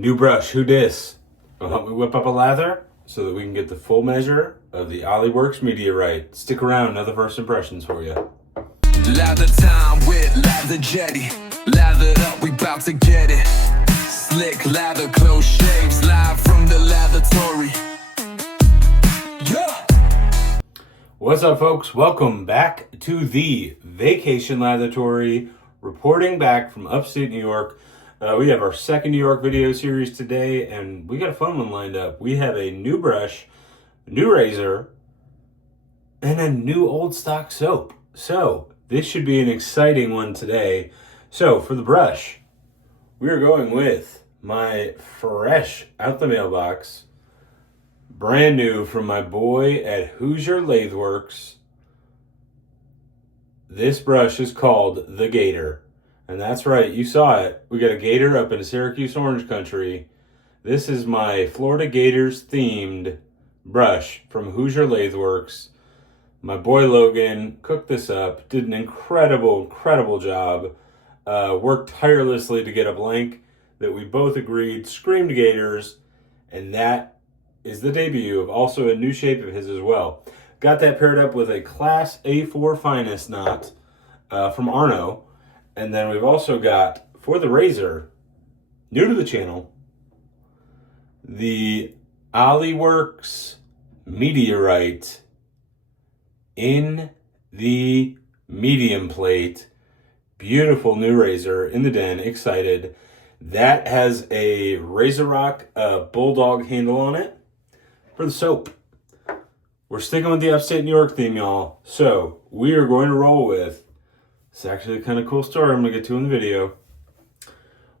New brush, who dis? Will help me whip up a lather so that we can get the full measure of the Oliworks M3teorite. Stick around, another first impressions for you. Lather time with Lather Yeti. Lathered up, we bout to get it. Slick lather, close shaves, live from the lavatory. Yeah. What's up, folks? Welcome back to the Vacation Lather, reporting back from upstate New York. We have our second New York video series today, and we got a fun one lined up. We have a new brush, a new razor, and a new old stock soap. So this should be an exciting one today. So for the brush, we are going with my fresh out the mailbox, brand new from my boy at Hoosier Lathe Works. This brush is called the Gator. And that's right, you saw it. We got a gator up in Syracuse, Orange Country. This is my Florida Gators-themed brush from Hoosier Lathe Works. My boy Logan cooked this up, did an incredible job. Worked tirelessly to get a blank that we both agreed screamed Gators. And that is the debut of also a new shape of his as well. Got that paired up with a Class A4 Finest knot from Arno. And then we've also got, for the razor, new to the channel, the Oliworks M3teorite in the medium plate. Beautiful new razor in the den, excited. That has a Razor Rock Bulldog handle on it for the soap. We're sticking with the upstate New York theme, y'all. So we are going to roll with, it's actually a kind of cool story I'm going to get to in the video.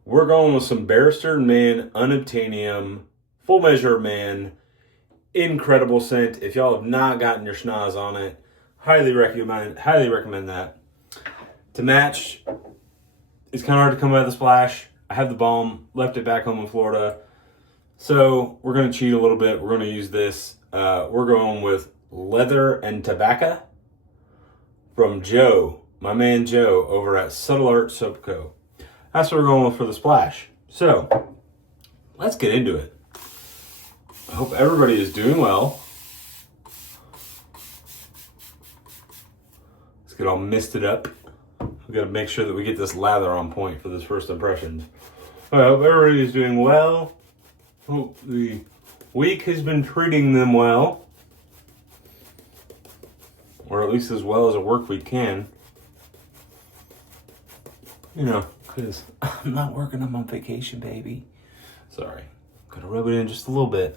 We're going with some Barrister Mann Unobtainium, full measure man, incredible scent. If y'all have not gotten your schnoz on it, highly recommend that. To match, it's kind of hard to come by the splash. I have the balm, left it back home in Florida. So we're going to cheat a little bit. We're going to use this. We're going with Leather and Tobacco from Joe. My man Joe over at Subtle Art Soap Co. That's what we're going with for the splash. So, let's get into it. I hope everybody is doing well. Let's get all misted up. We've got to make sure that we get this lather on point for this first impressions. I hope everybody is doing well. Hope the week has been treating them well. Or at least as well as a work week can. You know, because I'm not working, I'm on vacation, baby. Sorry. Gotta rub it in just a little bit.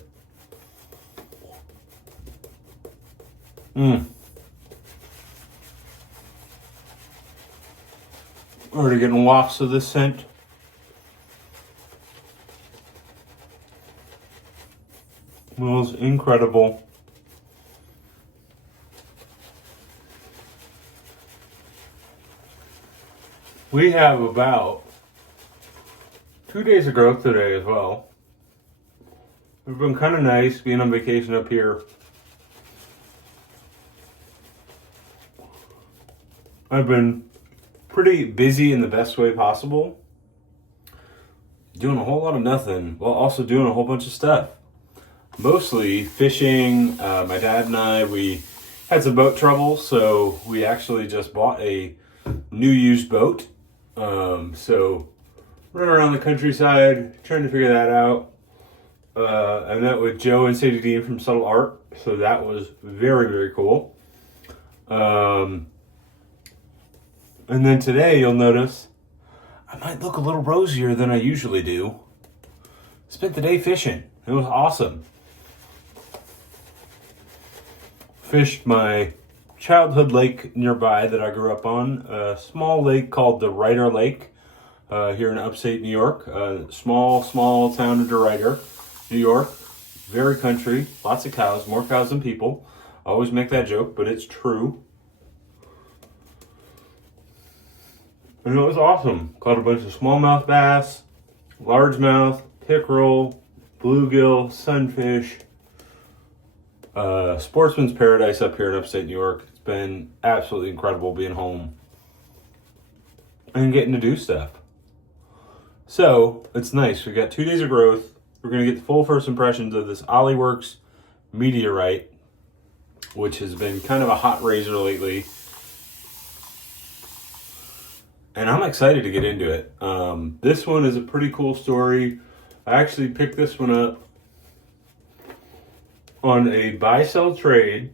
Already getting wafts of this scent. Smells incredible. We have about 2 days of growth today as well. It's been kind of nice being on vacation up here. I've been pretty busy in the best way possible. Doing a whole lot of nothing, while also doing a whole bunch of stuff. Mostly fishing. My dad and I, we had some boat trouble, so we actually just bought a new used boat. So running around the countryside, trying to figure that out. I met with Joe and Sadie Dean from Subtle Art, so that was very cool. And then today you'll notice I might look a little rosier than I usually do. Spent the day fishing. It was awesome. Fished my childhood lake nearby that I grew up on, a small lake called the Ryder Lake here in upstate New York. Small town of DeRuyter, New York. Very country, lots of cows, more cows than people. I always make that joke, but it's true. And it was awesome. Caught a bunch of smallmouth bass, largemouth, pickerel, bluegill, sunfish. Sportsman's paradise up here in upstate New York. It's been absolutely incredible being home and getting to do stuff. So it's nice. We got 2 days of growth. We're going to get the full first impressions of this Oliworks M3teorite, which has been kind of a hot razor lately. And I'm excited to get into it. This one is a pretty cool story. I actually picked this one up on a buy-sell trade.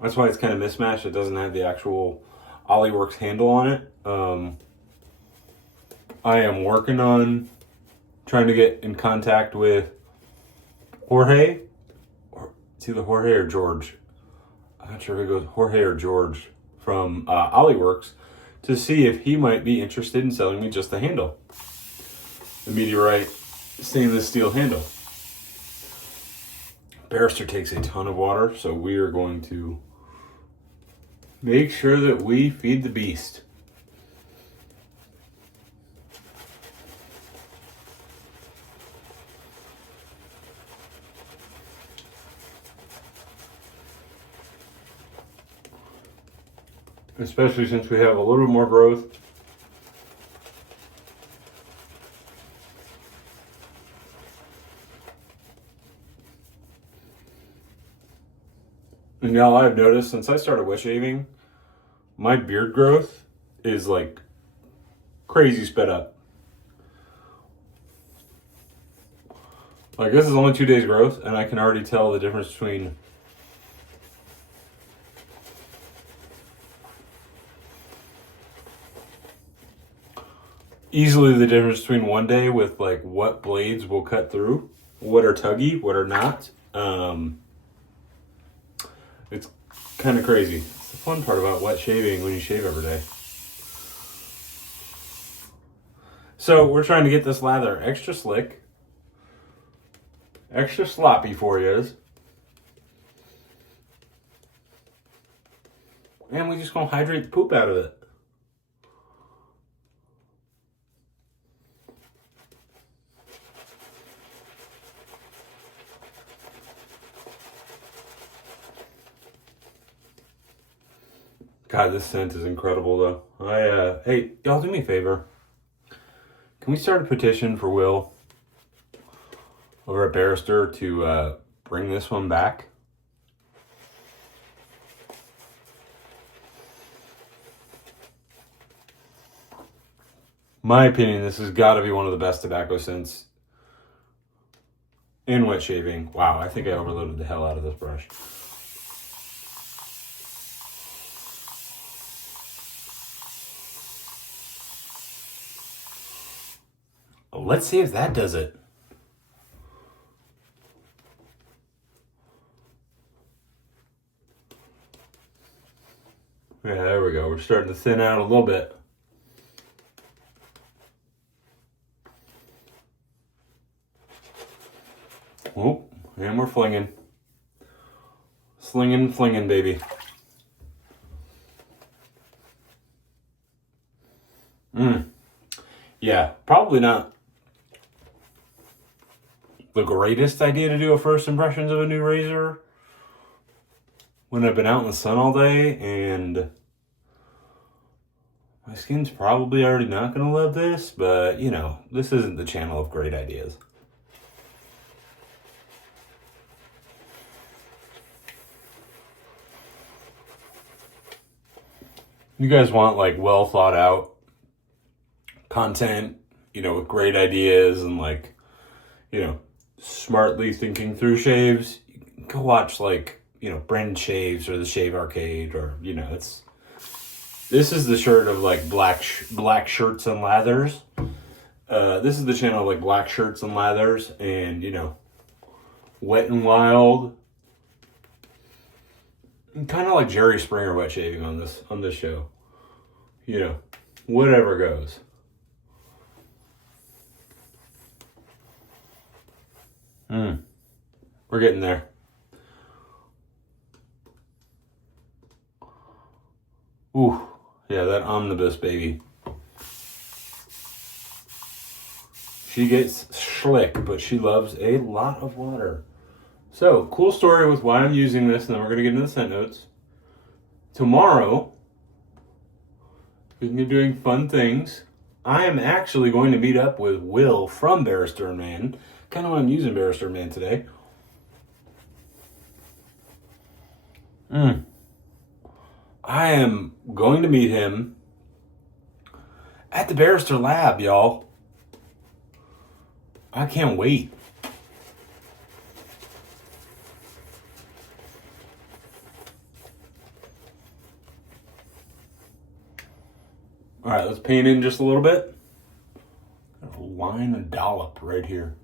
That's why it's kind of mismatched. It doesn't have the actual Oliworks handle on it. I am working on trying to get in contact with Jorge. It's either Jorge or George. I'm not sure if it goes Jorge or George from Oliworks to see if he might be interested in selling me just the handle. The M3teorite stainless steel handle. Barrister takes a ton of water, so we are going to make sure that we feed the beast. Especially since we have a little more growth. And y'all, I've noticed since I started wet shaving, my beard growth is like crazy sped up. Like this is only 2 days growth and I can already tell the difference between easily the difference between 1 day with like what blades will cut through, what are tuggy, what are not. It's kind of crazy. It's the fun part about wet shaving when you shave every day. So we're trying to get this lather extra slick, extra sloppy for you. And we just gonna hydrate the poop out of it. God, this scent is incredible, though. Hey, y'all do me a favor. Can we start a petition for Will over at Barrister to bring this one back? My opinion, this has got to be one of the best tobacco scents in wet shaving. Wow, I think I overloaded the hell out of this brush. Let's see if that does it. Yeah, there we go. We're starting to thin out a little bit. Oh, and we're flinging. Slinging, flinging, baby. Yeah, probably not the greatest idea to do a first impressions of a new razor when I've been out in the sun all day and my skin's probably already not going to love this, but you know, this isn't the channel of great ideas. You guys want like well thought out content, you know, with great ideas and like, you know, smartly thinking through shaves. Go watch like, you know, Brandon Shaves or the Shave Arcade, or you know, this is the shirt of like black shirts and lathers. This is the channel of like black shirts and lathers, and you know, Wet and Wild, kind of like Jerry Springer wet shaving on this show. You know, whatever goes. We're getting there. Ooh, yeah, that Omnibus, baby. She gets slick, but she loves a lot of water. So, cool story with why I'm using this, and then we're going to get into the scent notes. Tomorrow Continue doing fun things. I am actually going to meet up with Will from Barrister Mann. Kind of why I'm using Barrister Mann today. I am going to meet him at the Barrister Lab, y'all. I can't wait. All right, let's paint in just a little bit. A line of dollop right here.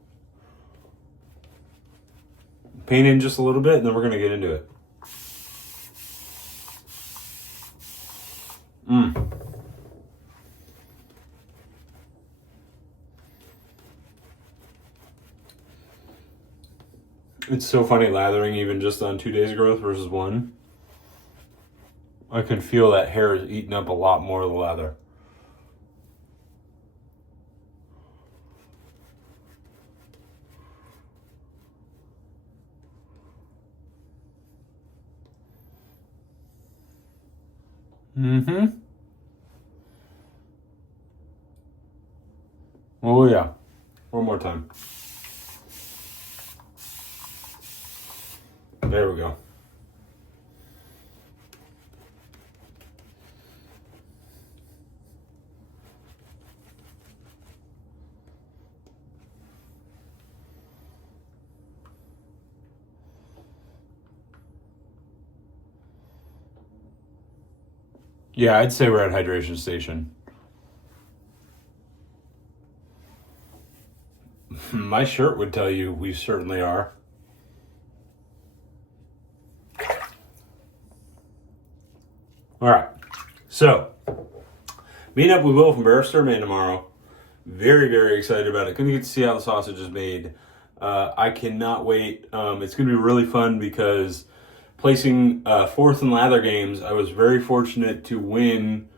Paint in just a little bit, and then we're going to get into it. It's so funny lathering even just on 2 days growth versus one. I can feel that hair is eating up a lot more of the lather. Oh yeah. One more time. There we go. Yeah, I'd say we're at hydration station. My shirt would tell you we certainly are. All right, so meeting up with Will from Barrister Mann tomorrow. Very, very excited about it. Gonna get to see how the sausage is made. I cannot wait. It's gonna be really fun because placing fourth in lather games, I was very fortunate to win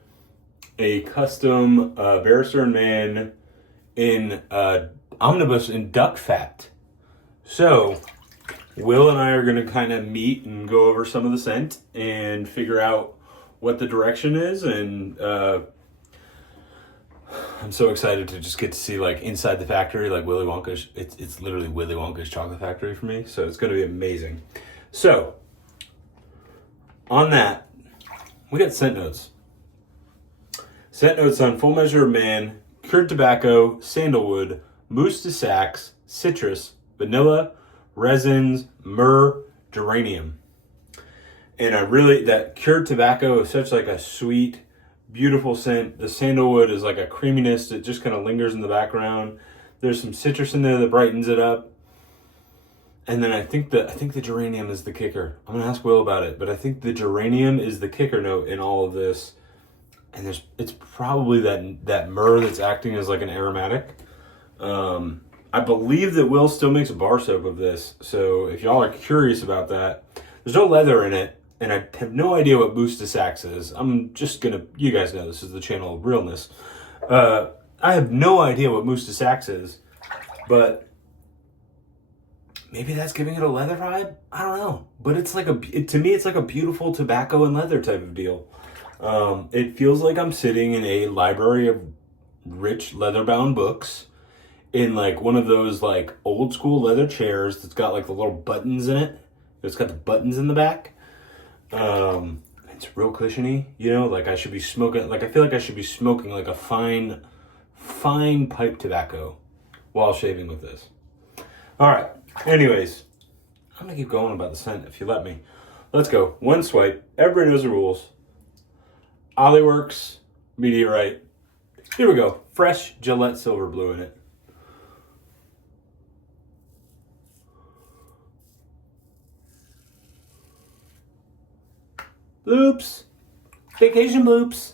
a custom Barrister Mann in Omnibus in duck fat. So Will and I are gonna kind of meet and go over some of the scent and figure out what the direction is, and I'm so excited to just get to see like inside the factory, like Willy Wonka's. It's literally Willy Wonka's chocolate factory for me, so it's going to be amazing. So on that, we got scent notes. Scent notes on Full Measure of Man, cured tobacco, sandalwood, mousse de sax, citrus, vanilla, resins, myrrh, geranium. And that cured tobacco is such like a sweet, beautiful scent. The sandalwood is like a creaminess that just kind of lingers in the background. There's some citrus in there that brightens it up. And then I think the geranium is the kicker. I'm gonna ask Will about it, but I think the geranium is the kicker note in all of this. And it's probably that myrrh that's acting as like an aromatic. I believe that Will still makes a bar soap of this. So if y'all are curious about that, there's no leather in it. And I have no idea what mousse de sax is. I'm just gonna, you guys know this is the channel of realness. I have no idea what mousse de sax is, but maybe that's giving it a leather vibe. I don't know, but it's like to me, it's like a beautiful tobacco and leather type of deal. It feels like I'm sitting in a library of rich leather-bound books in like one of those like old school leather chairs that's got like the little buttons in it. It's got the buttons in the back. It's real cushiony, you know, like I should be smoking, like I feel like I should be smoking like a fine pipe tobacco while shaving with this. All right, anyways, I'm gonna keep going about the scent if you let me. Let's go, one swipe, everybody knows the rules. Oliworks Meteorite, here we go, fresh Gillette Silver Blue in it. Bloops. Vacation bloops.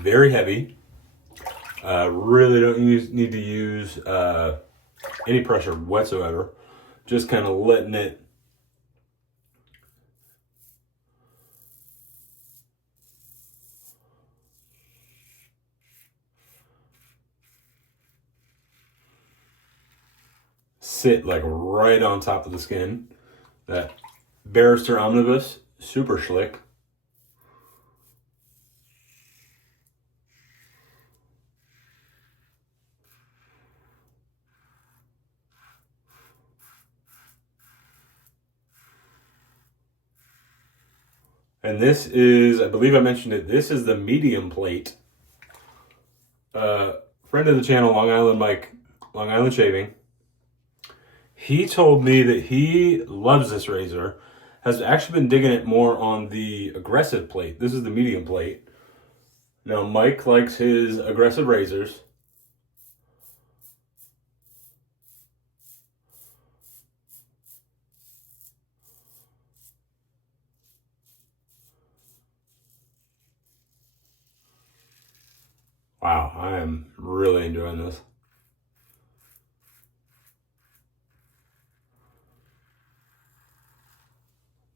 Very heavy. Really don't need to use any pressure whatsoever. Just kind of letting it sit like right on top of the skin. That Barrister Omnibus, super slick. And this is, I believe I mentioned it, this is the medium plate. Friend of the channel, Long Island Mike, Long Island Shaving. He told me that he loves this razor. Has actually been digging it more on the aggressive plate. This is the medium plate. Now Mike likes his aggressive razors. Wow, I am really enjoying this.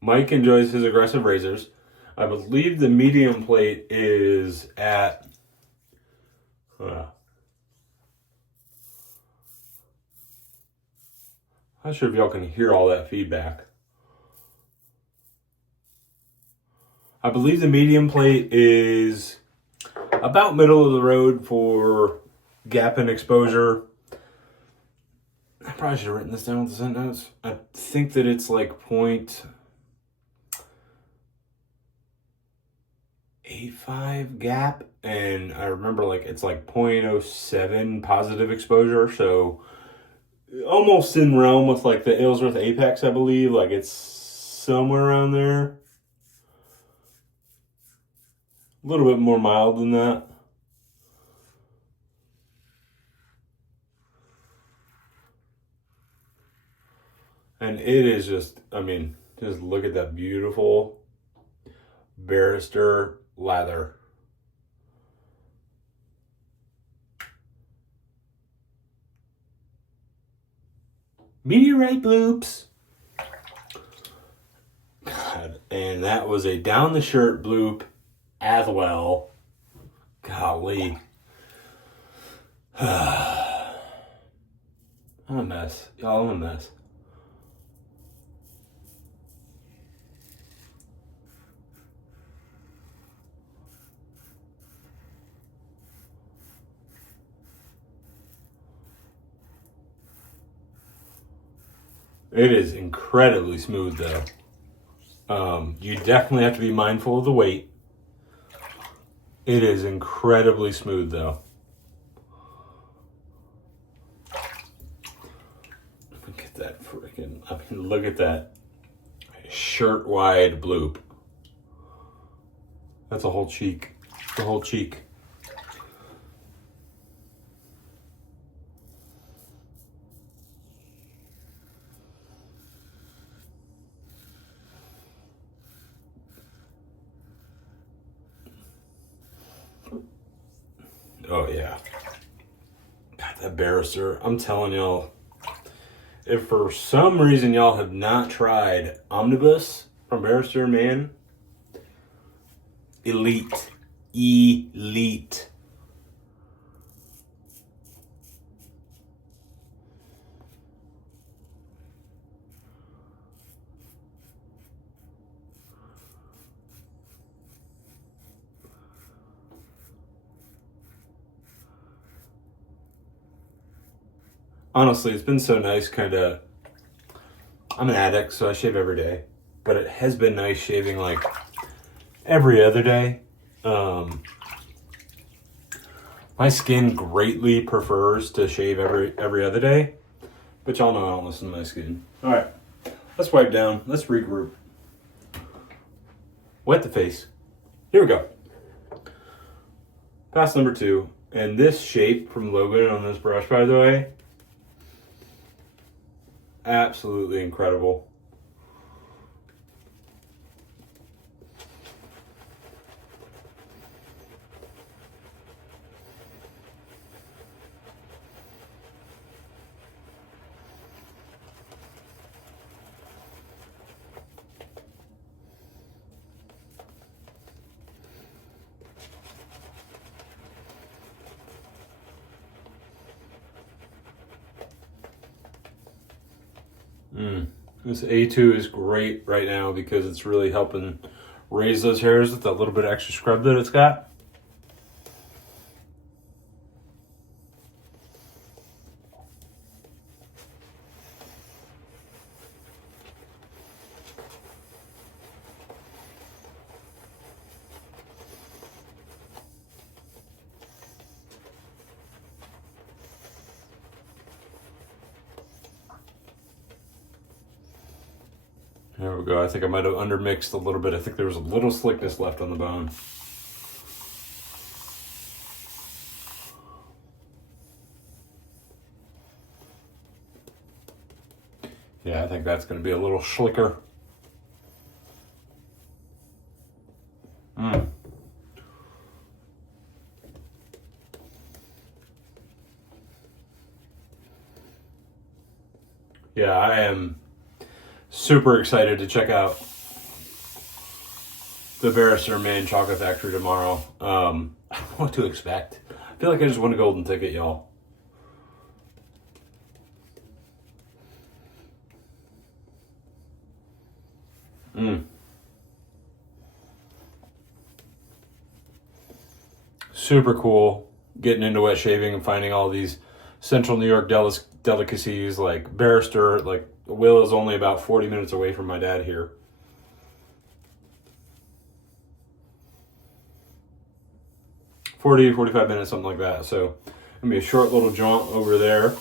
Mike enjoys his aggressive razors. I believe the medium plate is at... not sure if y'all can hear all that feedback. I believe the medium plate is about middle of the road for gap and exposure. I probably should have written this down with the sentence. I think that it's like 0.85 gap, and I remember like it's like 0.07 positive exposure, so almost in realm with like the Aylesworth Apex, I believe. Like it's somewhere around there. A little bit more mild than that. And it is just, I mean, just look at that beautiful Barrister lather. Meteorite bloops. God, and that was a down the shirt bloop as well. Golly. I'm a mess. Y'all, I'm a mess. It is incredibly smooth though. You definitely have to be mindful of the weight. It is incredibly smooth though. Look at that freaking, I mean, look at that shirt wide bloop. That's a whole cheek, the whole cheek. Oh yeah. God, that Barrister, I'm telling y'all, if for some reason y'all have not tried Omnibus from Barrister Mann, elite. Elite. Honestly, it's been so nice I'm an addict, so I shave every day. But it has been nice shaving like every other day. My skin greatly prefers to shave every other day. But y'all know I don't listen to my skin. Alright, let's wipe down. Let's regroup. Wet the face. Here we go. Pass number 2. And this shape from Logan on this brush, by the way, absolutely incredible. This A2 is great right now because it's really helping raise those hairs with that little bit of extra scrub that it's got. There we go. I think I might have undermixed a little bit. I think there was a little slickness left on the bone. Yeah, I think that's going to be a little slicker. Yeah, I am super excited to check out the Barrister Mann Chocolate Factory tomorrow. I don't know what to expect. I feel like I just won a golden ticket, y'all. Super cool getting into wet shaving and finding all these central New York delicacies like Barrister. Like, Will is only about 40 minutes away from my dad here. $40, 45 minutes, something like that. So gonna be a short little jaunt over there,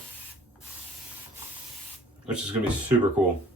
which is gonna be super cool.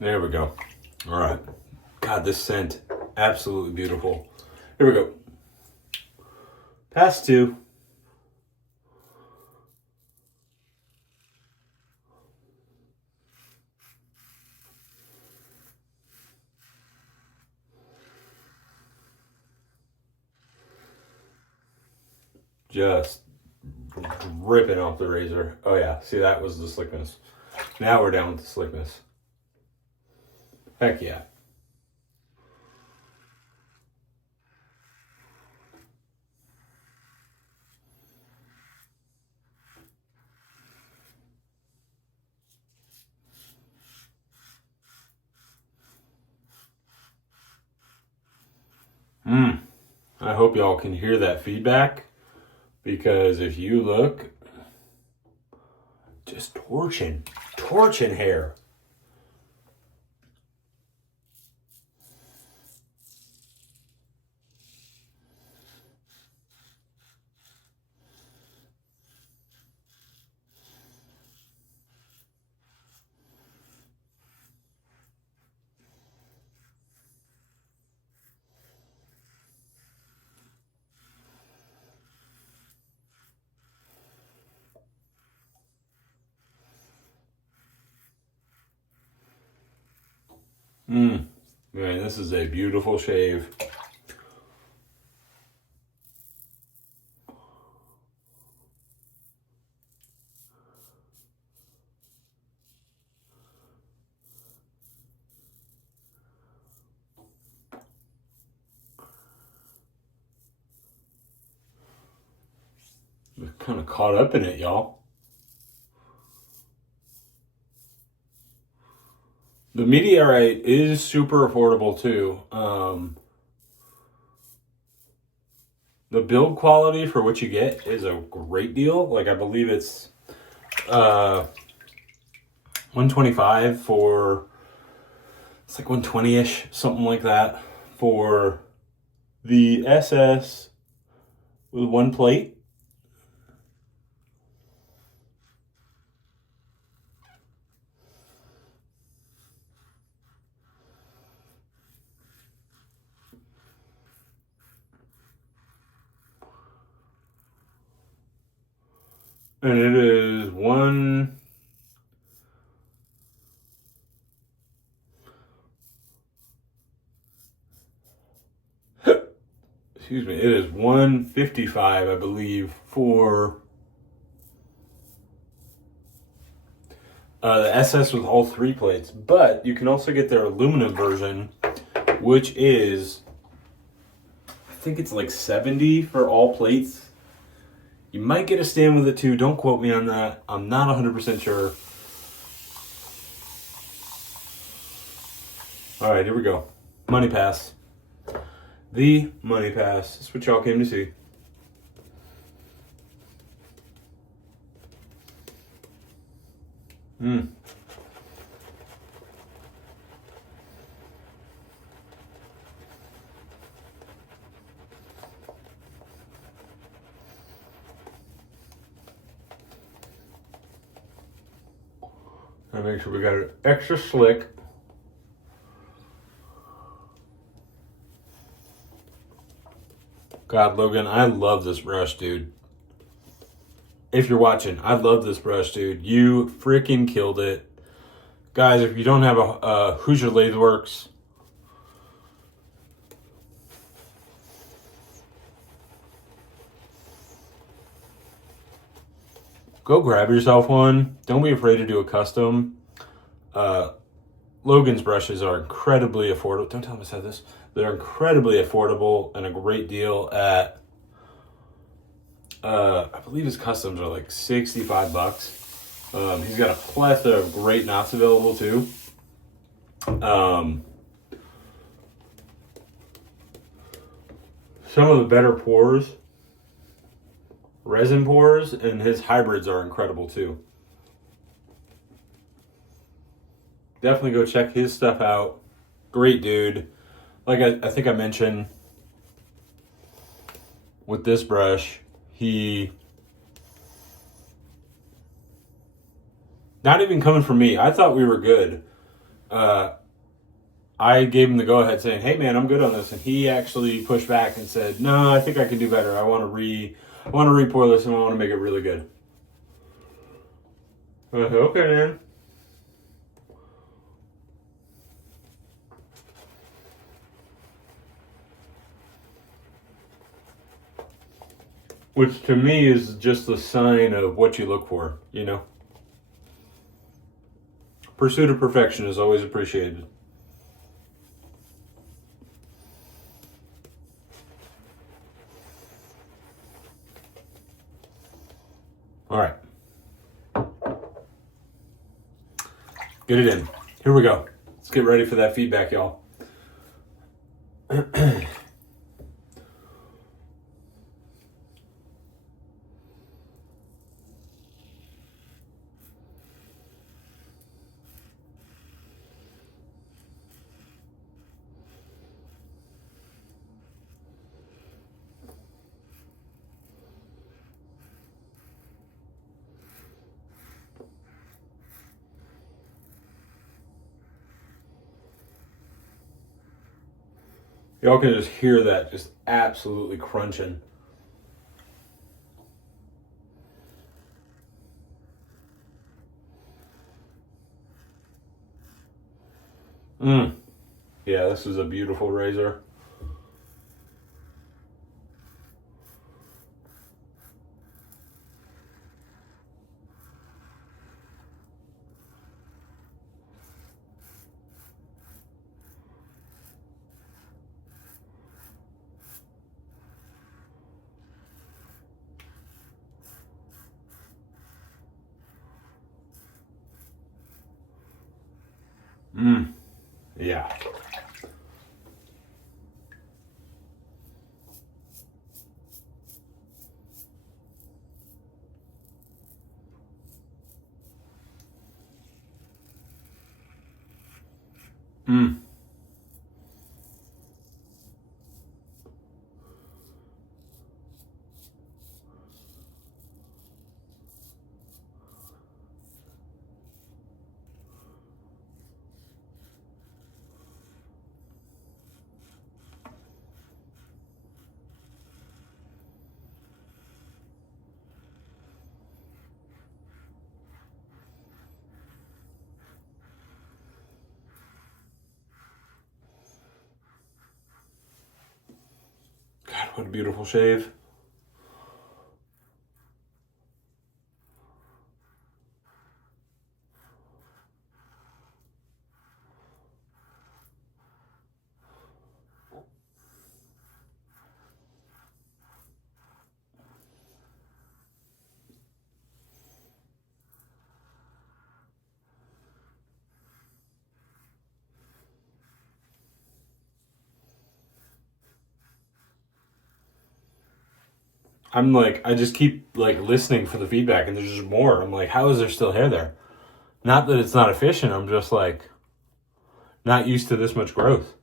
There we go. All right. God, this scent, absolutely beautiful. Here we go. Pass 2. Just ripping off the razor. Oh yeah, see, that was the slickness. Now we're down with the slickness. Heck yeah. I hope y'all can hear that feedback, because if you look, just torching hair. Man, this is a beautiful shave. I'm kind of caught up in it, y'all. The meteorite is super affordable too. The build quality for what you get is a great deal. Like, I believe it's $125 for, it's like $120-ish, something like that, for the SS with one plate. And it is one, excuse me, it is $155, I believe, for the SS with all 3 plates. But you can also get their aluminum version, which is, I think it's like $70 for all plates. You might get a stand with it too. Don't quote me on that. I'm not 100% sure. All right, here we go. Money pass. The money pass. That's what y'all came to see. Gotta make sure we got it extra slick. God, Logan, I love this brush, dude. If you're watching, I love this brush, dude. You freaking killed it. Guys, if you don't have a Hoosier Lathe Works, go grab yourself one. Don't be afraid to do a custom. Logan's brushes are incredibly affordable. Don't tell him I said this. They're incredibly affordable and a great deal at, I believe his customs are like $65. He's got a plethora of great knots available too. Some of the better pours, resin pours, and his hybrids are incredible too. Definitely go check his stuff out. Great dude. Like I think I mentioned with this brush, he, not even coming from me, I thought we were good. I gave him the go ahead saying, hey man, I'm good on this. And he actually pushed back and said, no, I think I can do better. I want to re-pour this and I want to make it really good. I said, okay, man. Which to me is just the sign of what you look for, you know? Pursuit of perfection is always appreciated. All right. Get it in. Here we go. Let's get ready for that feedback, y'all. Y'all can just hear that just absolutely crunching. Yeah, this is a beautiful razor. Yeah. What a beautiful shave. I'm like, I just keep like listening for the feedback, and there's just more. I'm like, how is there still hair there? Not that it's not efficient. I'm just like not used to this much growth.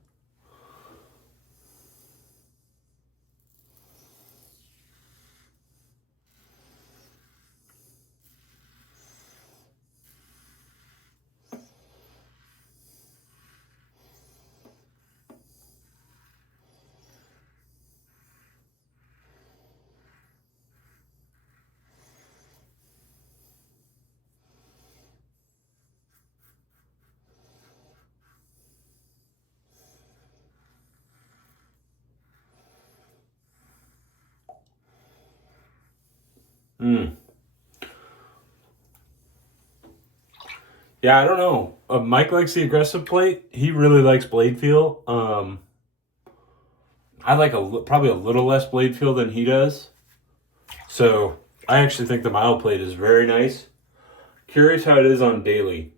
Yeah, I don't know. Mike likes the aggressive plate. He really likes blade feel. I like probably a little less blade feel than he does. So I actually think the mild plate is very nice. Curious how it is on daily.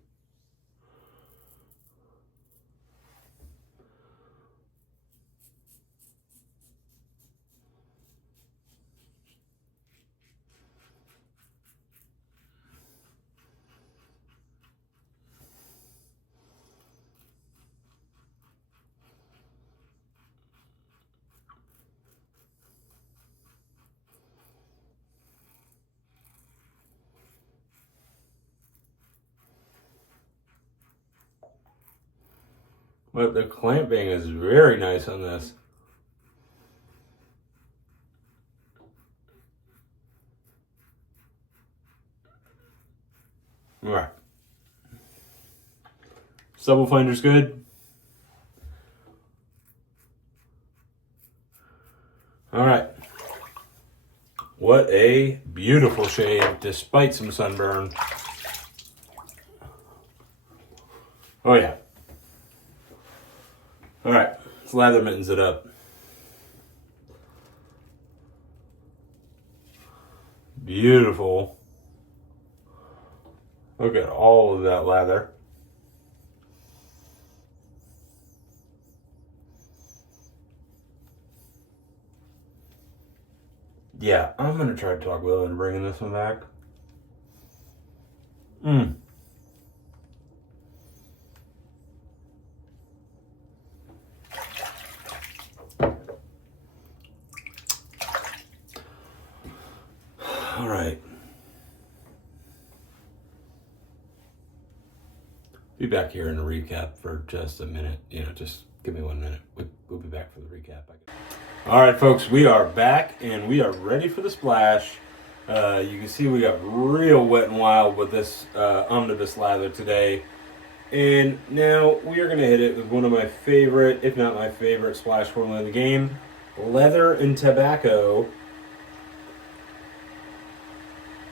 But the clamping is very nice on this. All right. Stubble finder's good. All right. What a beautiful shave despite some sunburn. Oh yeah. All right, let's lather mittens it up. Beautiful. Look at all of that lather. Yeah, I'm gonna try to talk Will into bringing this one back. All right. Be back here in a recap for just a minute. Just give me 1 minute. We'll be back for the recap. All right, folks, we are back and we are ready for the splash. You can see we got real wet and wild with this omnibus lather today. And now we are going to hit it with one of my favorite, if not my favorite, splash formula in the game, Leather and Tobacco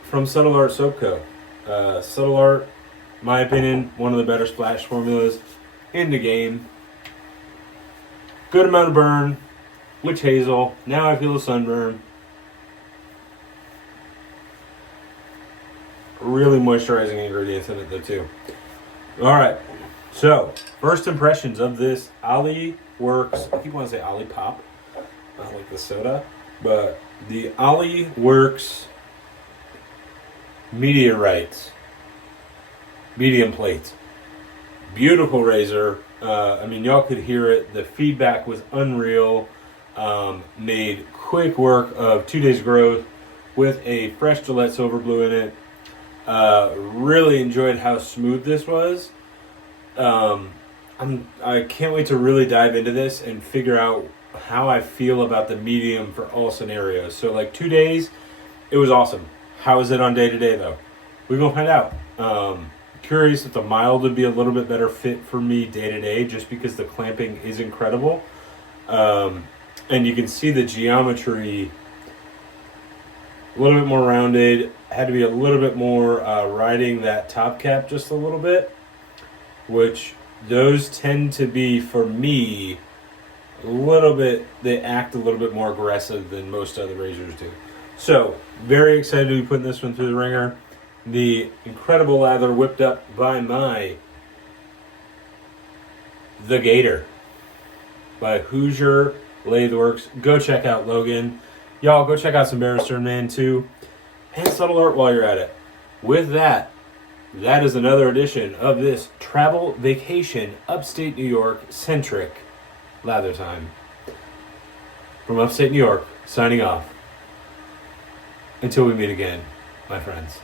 from Subtle Art Soap Co. Subtle Art, my opinion, one of the better splash formulas in the game. Good amount of burn, witch hazel. Now I feel the sunburn. Really moisturizing ingredients in it though too. All right, so first impressions of this Oliworks. I keep wanting to say Olipop, not like the soda, but the Oliworks meteorite medium plate. Beautiful razor. Y'all could hear it. The feedback was unreal. Made quick work of 2 days growth with a fresh Gillette Silver Blue in it. Really enjoyed how smooth this was. I can't wait to really dive into this and figure out how I feel about the medium for all scenarios. So like 2 days, it was awesome. How is it on day to day though? We're gonna find out. Curious if the mild would be a little bit better fit for me day to day, just because the clamping is incredible. And you can see the geometry a little bit more rounded. Had to be a little bit more riding that top cap just a little bit, which those tend to be, for me, a little bit, they act a little bit more aggressive than most other razors do. So, very excited to be putting this one through the ringer. The incredible lather whipped up by the Gator by Hoosier Lathe Works. Go check out Logan. Y'all, go check out some Barrister Mann too. And Subtle Art while you're at it. With that, that is another edition of this travel vacation upstate New York centric lather time. From upstate New York, signing off. Until we meet again, my friends.